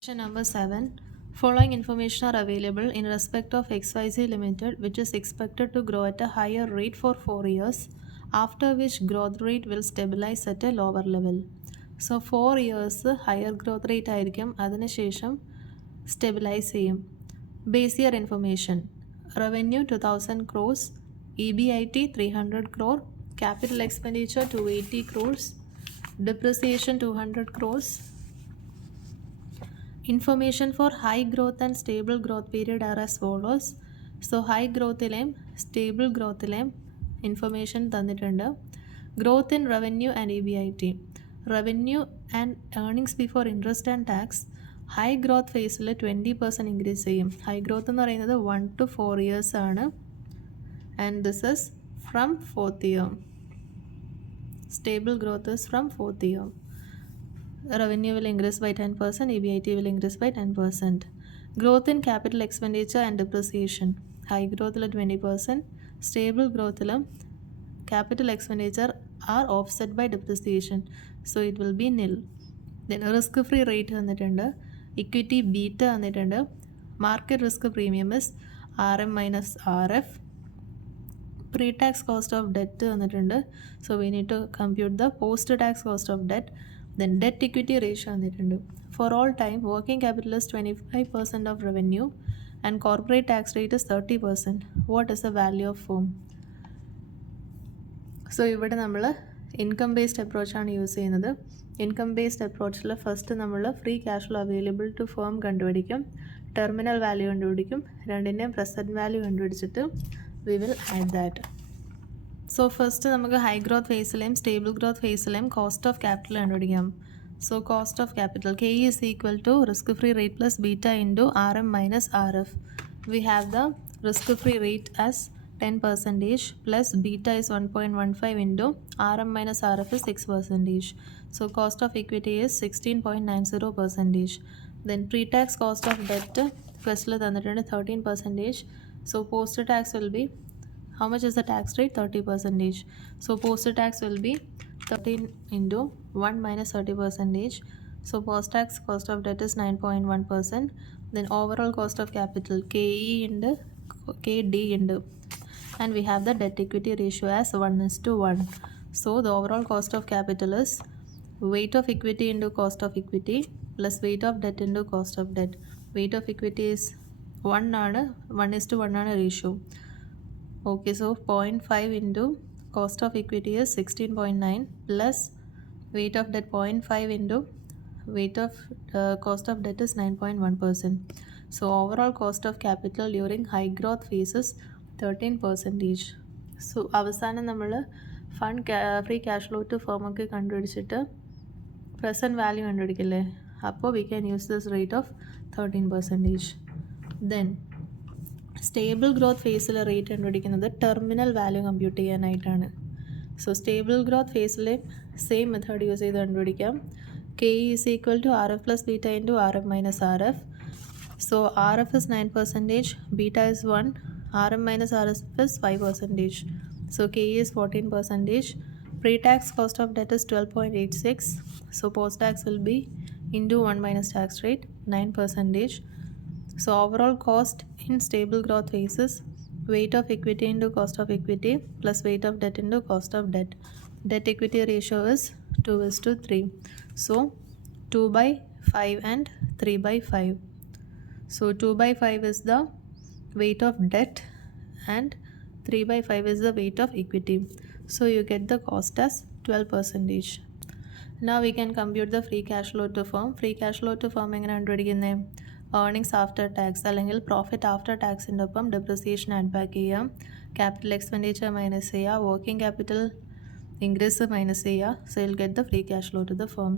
Question number 7. Following information are available in respect of XYZ Limited, which is expected to grow at a higher rate for 4 years, after which growth rate will stabilize at a lower level. So 4 years higher growth rate ആയിരിക്കും, അതിനുശേഷം stabilize ചെയ്യും. Base year information. Revenue 2000 crores, EBIT 300 crore, capital expenditure 280 crores, depreciation 200 crores. Information for high growth and stable growth period are as follows. So high growth stable growth information തന്നിട്ടുണ്ട്. Growth in revenue and EBIT. Revenue and earnings before interest and tax. High growth phase 20% increase ചെയ്യും. High growth എന്ന് പറയുന്നത് 1 to 4 years ആണ്. And this is from 4th year. Stable growth is from 4th year. Revenue will increase by 10%, EBIT will increase by 10%. Growth in capital expenditure and depreciation. High growth 20%, stable growth capital expenditure are offset by depreciation. So it will be nil. Then risk-free rate തന്നിട്ടുണ്ട്, equity beta തന്നിട്ടുണ്ട്, market risk premium is RM minus RF, pre-tax cost of debt തന്നിട്ടുണ്ട്. So we need to compute the post-tax cost of debt. Then debt equity ratio തന്നിട്ടുണ്ട്. For all time, working capital is 25% of revenue and corporate tax rate is 30%. What is the value of firm? So ഇവിടെ നമ്മൾ income based അപ്രോച്ചാണ് use ചെയ്യുന്നത്. Income based അപ്രോച്ചിൽ first നമ്മൾ free cash flow available to firm കണ്ടുപിടിക്കും, terminal value കണ്ടുപിടിക്കും, രണ്ടിൻ്റെയും present value കണ്ടുപിടിച്ചിട്ട് we will add that. So first നമുക്ക് ഹൈ ഗ്രോത്ത് ഫേസിലെയും സ്റ്റേബിൾ ഗ്രോത്ത് ഫേസിലെയും കോസ്റ്റ് ഓഫ് ക്യാപിറ്റൽ കണ്ടുപിടിക്കാം. So cost of capital K is equal to risk free rate plus beta into RM minus RF. We have the risk free rate as 10% plus beta is 1.15 into RM minus RF is 6%. So cost of equity is 16.90%. Then pre-tax cost of debt first 13%. So post-tax will be, how much is the tax rate? 30%. So post-tax will be 13 into 1 minus 30%. So post-tax cost of debt is 9.1%. Then overall cost of capital KE into KD into, and we have the debt equity ratio as 1:1. So the overall cost of capital is weight of equity into cost of equity plus weight of debt into cost of debt. Weight of equity is 1:1 ratio. Okay, so 0.5 into cost of equity is 16.9 plus weight of debt 0.5 into weight of cost of debt is 9.1%. So overall cost of capital during high growth phases 13%. So അവസാനം നമ്മൾ fund free cash flow to ഫേമൊക്കെ കണ്ടുപിടിച്ചിട്ട് present value കണ്ടുപിടിക്കില്ലേ, അപ്പോൾ we can use this rate of 13%. Then stable growth ഫേസിൽ rate കണ്ടുപിടിക്കുന്നത് terminal value compute ചെയ്യാനായിട്ടാണ്. So stable growth ഫേസിലെ സെയിം മെത്തേഡ് യൂസ് ചെയ്ത് കണ്ടുപിടിക്കാം. K is equal to RF plus beta into RM minus RF. So RF is 9%, beta is 1, RM minus RF is 5%. So KE is 14%. Pre-tax cost of debt is 12.86. So post-tax will be into 1 minus tax rate 9%. So overall cost in stable growth phases, weight of equity into cost of equity plus weight of debt into cost of debt. Debt equity ratio is 2:3. So 2/5 and 3/5. So 2/5 is the weight of debt and 3/5 is the weight of equity. So you get the cost as 12%. Now we can compute the free cash flow to firm. Free cash flow to firm എങ്ങനെ കണ്ടുപിടിക്കുന്നത്? Earnings after tax അല്ലെങ്കിൽ profit after ടാക്സിൻ്റെ ഒപ്പം depreciation add back ചെയ്യാം, capital expenditure minus ചെയ്യുക, working capital increase minus ചെയ്യുക. So you'll get the free cash flow to the firm.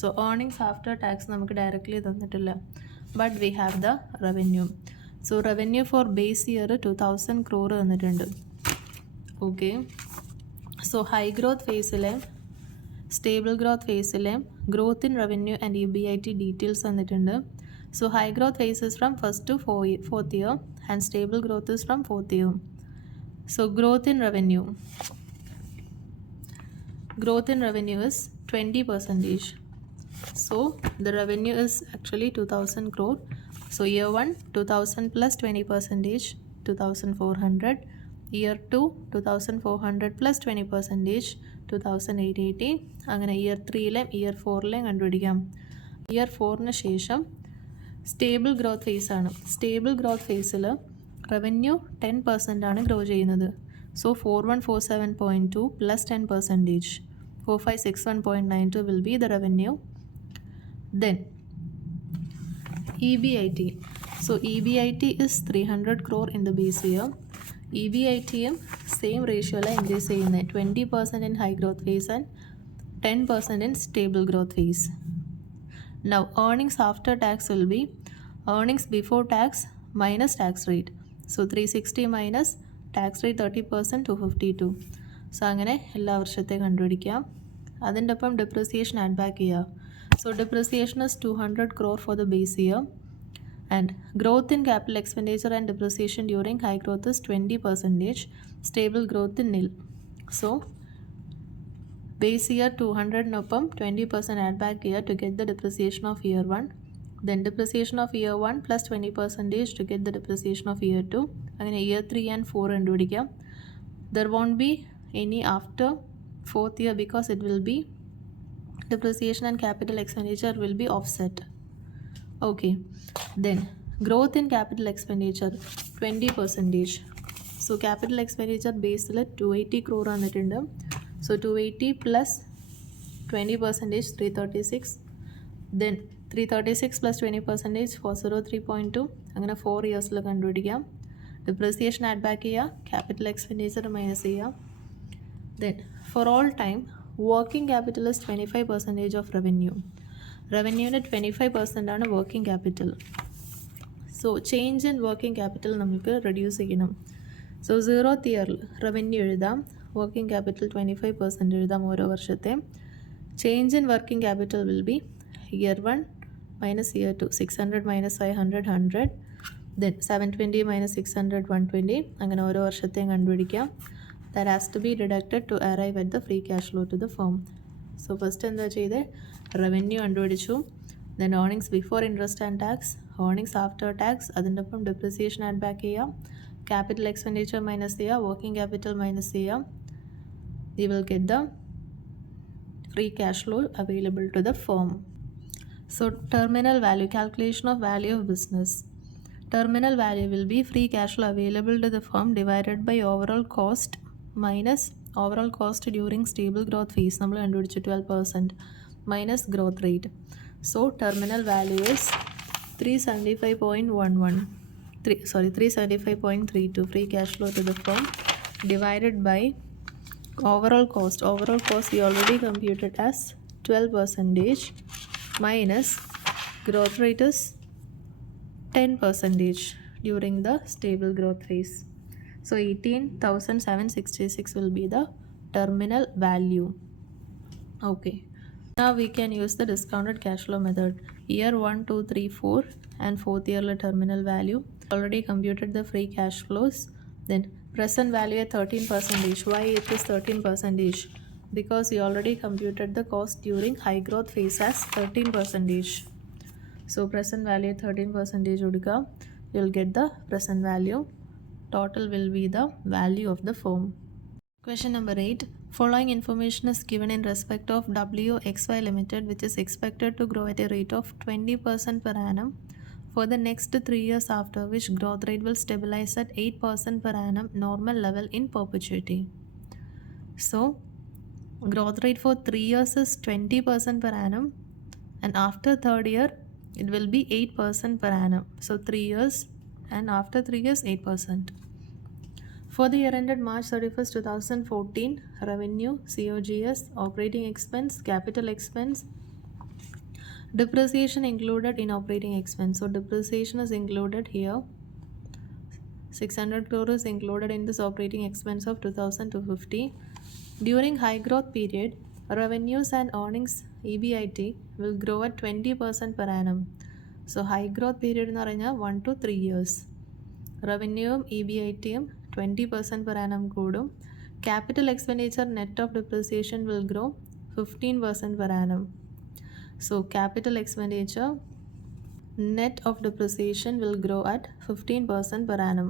So earnings after tax നമുക്ക് directly തന്നിട്ടില്ല, but we have the revenue. So revenue for base year 2000 crore തന്നിട്ടുണ്ട്. Okay, so high growth ഫേസിലെ stable growth ഫേസിലെ growth in revenue and EBIT details തന്നിട്ടുണ്ട്. So high growth phase is from first to 4th year and stable growth is from 4th year. So growth in revenue is 20%. So So the revenue is actually 2000 crore. So year 1 2000 plus 20 percentage 2400. Year 2 2400 plus 20 percentage 2880. അങ്ങനെ ഇയർ 3ലെയും ഇയർ 4ലെയും കണ്ടുപിടിക്കാം. ഇയർ 4ന് ശേഷം stable growth phase ആണ്. Stable growth ഫേസിൽ റവന്യൂ 10% ആണ് ഗ്രോ ചെയ്യുന്നത്. സോ 4147.2 plus 10%, 4561.92 will be the revenue. Then EBIT. So EBIT is 300 crore in the base year. EBITയും സെയിം റേഷ്യോയിലാണ് ഇൻക്രീസ് ചെയ്യുന്നത്. 20% in high growth phase and 10% in stable growth phase. Now earnings after tax will be earnings before tax minus tax rate. So 360 minus tax rate 30% 252. സോ അങ്ങനെ എല്ലാ വർഷത്തെ കണ്ടുപിടിക്കാം. അതിൻ്റെ ഒപ്പം depreciation add back ചെയ്യുക. So depreciation is 200 crore for the base year. And growth in capital expenditure and depreciation during high growth is 20%. Stable growth in nil. So base year 200 നൊപ്പം 20% add back year to get the depreciation of year 1. Then depreciation of year 1 plus 20% to get the depreciation of year 2. അങ്ങനെ year 3 and 4 കണ്ടുപിടിക്കാം. There won't be any after 4th year because it will be depreciation and capital expenditure will be offset. Okay, then growth in capital expenditure 20%. So capital expenditure base 280 crore വന്നിട്ടുണ്ട്. So 280 plus 20% 336. Then 336 plus 20% 403.2. അങ്ങനെ 4 ഇയേഴ്സിൽ കണ്ടുപിടിക്കാം. Depreciation add back ചെയ്യുക, capital expenditure minus ചെയ്യുക. Then for all time working capital is 25% of revenue. റവന്യൂവിൻ്റെ 25% ആണ് working capital. So change in working capital നമുക്ക് റെഡ്യൂസ് ചെയ്യണം. സോ 0th ഇയറിൽ റവന്യൂ എഴുതാം, വർക്കിംഗ് ക്യാപിറ്റൽ 25% എഴുതാം ഓരോ വർഷത്തെ. Change in working capital will be year 1 minus year 2, 600 മൈനസ് 500 100. ദെൻ 720 മൈനസ് 600 120. അങ്ങനെ ഓരോ വർഷത്തെയും കണ്ടുപിടിക്കാം. That has to be deducted to arrive at the free cash flow to the firm. So first എന്താ ചെയ്തേ, റവന്യൂ കണ്ടുപിടിച്ചു. Then earnings before interest and tax, earnings after tax, അതിൻ്റെ ഒപ്പം depreciation add back ചെയ്യാം, ക്യാപിറ്റൽ എക്സ്പെൻഡിച്ചർ മൈനസ് ചെയ്യുക, working capital minus ചെയ്യാം. You will get the free cash flow available to the firm. So terminal value, calculation of value of business. Terminal value will be free cash flow available to the firm divided by overall cost minus overall cost during stable growth phase. നമ്മൾ കണ്ടുപിടിച്ചു 12% minus growth rate. So terminal value is 375.32 free cash flow to the firm divided by overall cost. Overall cost we already computed as 12% minus growth rate is 10% during the stable growth phase. So 18,766 will be the terminal value. Okay, now we can use the discounted cash flow method. Year 1 2 3 4 and 4th year terminal value already computed the free cash flows. Then present value at 13%. Why it is 13%? Because we already computed the cost during high growth phase as 13%. So present value 13% udika, you'll get the present value. Total will be the value of the firm. Question number 8. Following information is given in respect of WXY Limited, which is expected to grow at a rate of 20% per annum for the next 3 years, after which growth rate will stabilize at 8% per annum normal level in perpetuity. So growth rate for 3 years is 20% per annum, and after 3rd year it will be 8% per annum. So 3 years, and after 3 years 8%. For the year ended March 31st 2014, revenue, COGS, operating expense, capital expense, depreciation included in operating expense. So depreciation is included here. 600 crore is included in this operating expense of 2,250. During high growth period, revenues and earnings EBIT will grow at 20% per annum. So high growth period എന്ന് പറഞ്ഞാൽ 1 to 3 years. റവന്യൂവും EBITയും 20% per annum കൂടും. Capital expenditure net of depreciation will grow 15% per annum. So capital expenditure net of depreciation will grow at 15% per annum.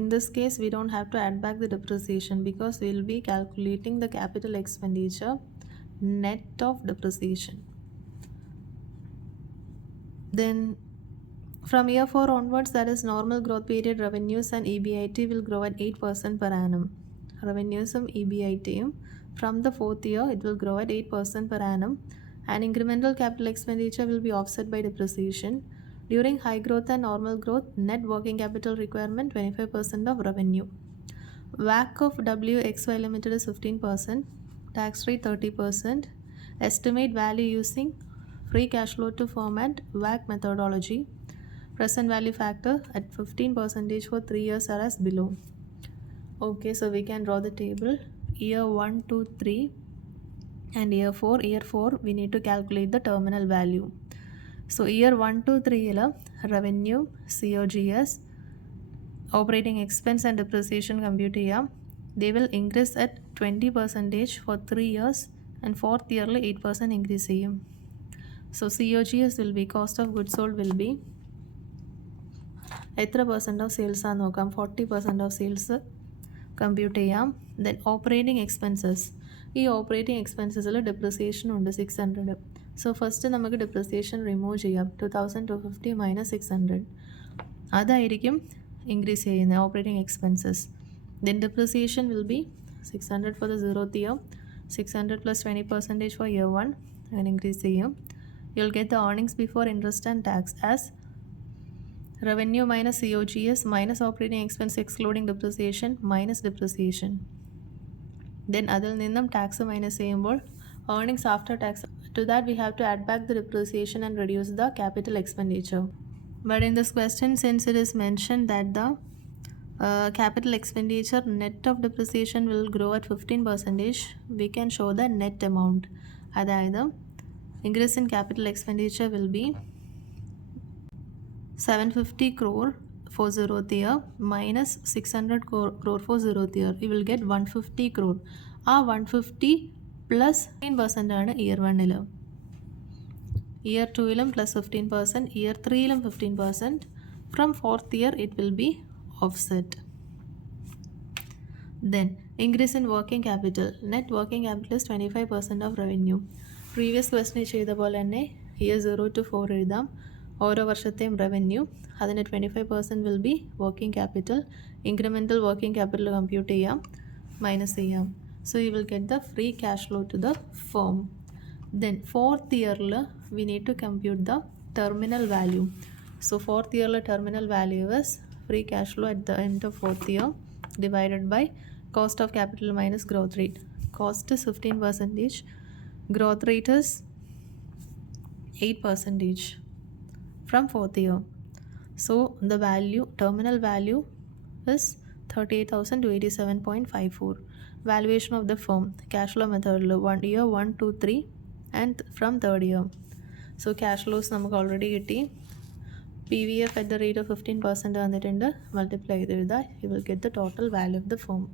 In this case, we don't have to add back the depreciation because we will be calculating the capital expenditure net of depreciation. Then from year 4 onwards, that is normal growth period, revenues and EBIT will grow at 8% per annum. Revenues and EBIT from the 4th year, it will grow at 8% per annum, and incremental capital expenditure will be offset by depreciation. During high growth and normal growth, net working capital requirement 25% of revenue. WACC of WXY Limited is 15%, tax rate 30%. Estimate value using free cash flow to format WACC methodology. Present value factor at 15% for 3 years are as below. Okay, so we can draw the table. Year 1, 2, 3 and year 4. Year 4 we need to calculate the terminal value. So year 1, 2, 3 revenue, COGS, operating expense and depreciation compute here. They will increase at 20% for 3 years and 4th yearly 8% increase here. So COGS will be, cost of goods sold will be എത്ര percent of sales ആണെന്ന് നോക്കാം. 40% of sales compute ചെയ്യാം. Then operating expenses, ഈ operating എക്സ്പെൻസസിൽ depreciation ഉണ്ട് 600. So first നമുക്ക് depreciation remove ചെയ്യാം. 2250 minus 600 അതായിരിക്കും ഇൻക്രീസ് ചെയ്യുന്നത് operating expenses. Then depreciation will be 600 for the 0th year, 600 plus 20% for year 1 അങ്ങനെ ഇൻക്രീസ് ചെയ്യും. You will get the earnings before interest and tax as revenue minus COGS minus operating expense excluding depreciation minus depreciation. Then അതിൽ നിന്നും tax minus ചെയ്യുമ്പോൾ earnings after tax. To that we have to add back the depreciation and reduce the capital expenditure. But in this question, since it is mentioned that the capital expenditure net of depreciation will grow at 15%, we can show the net amount. അതായത് increase in capital expenditure will be 750 crore for 0th year minus 600 crore for 0th year. You will get 150 crore. ആ 150 പ്ലസ് 15% ആണ് ഇയർ 1 ഇയർ 2 പ്ലസ് 15%, ഇയർ 3 15%. From 4th year it will be offset. Then increase in working capital. Net working capital is 25% of revenue. Previous question ചെയ്ത പോലെ തന്നെ ഇയർ 0 to 4 എഴുതാം. ഓരോ വർഷത്തെയും revenue അതിന് 25% will be working capital. Incremental working capital compute ചെയ്യാം, മൈനസ് ചെയ്യാം. So you will get the free cash flow to the firm. Then 4th ഇയറിൽ we need to compute the terminal value. So 4th ഇയറിലെ terminal value is free cash flow at the end of 4th year divided by cost of capital minus growth rate. Cost is 15%, growth rate is 8% from 4th year. So the value, terminal value is 38,287.54. Valuation of the firm, cash flow method, 1 year 1, 2, 3 and from 3rd year. So cash flows നമുക്ക് already കിട്ടി. PVF at the rate of 15% വന്നിട്ടുണ്ട്. Multiply ചെയ്ത് എഴുതാം, you will get the total value of the firm.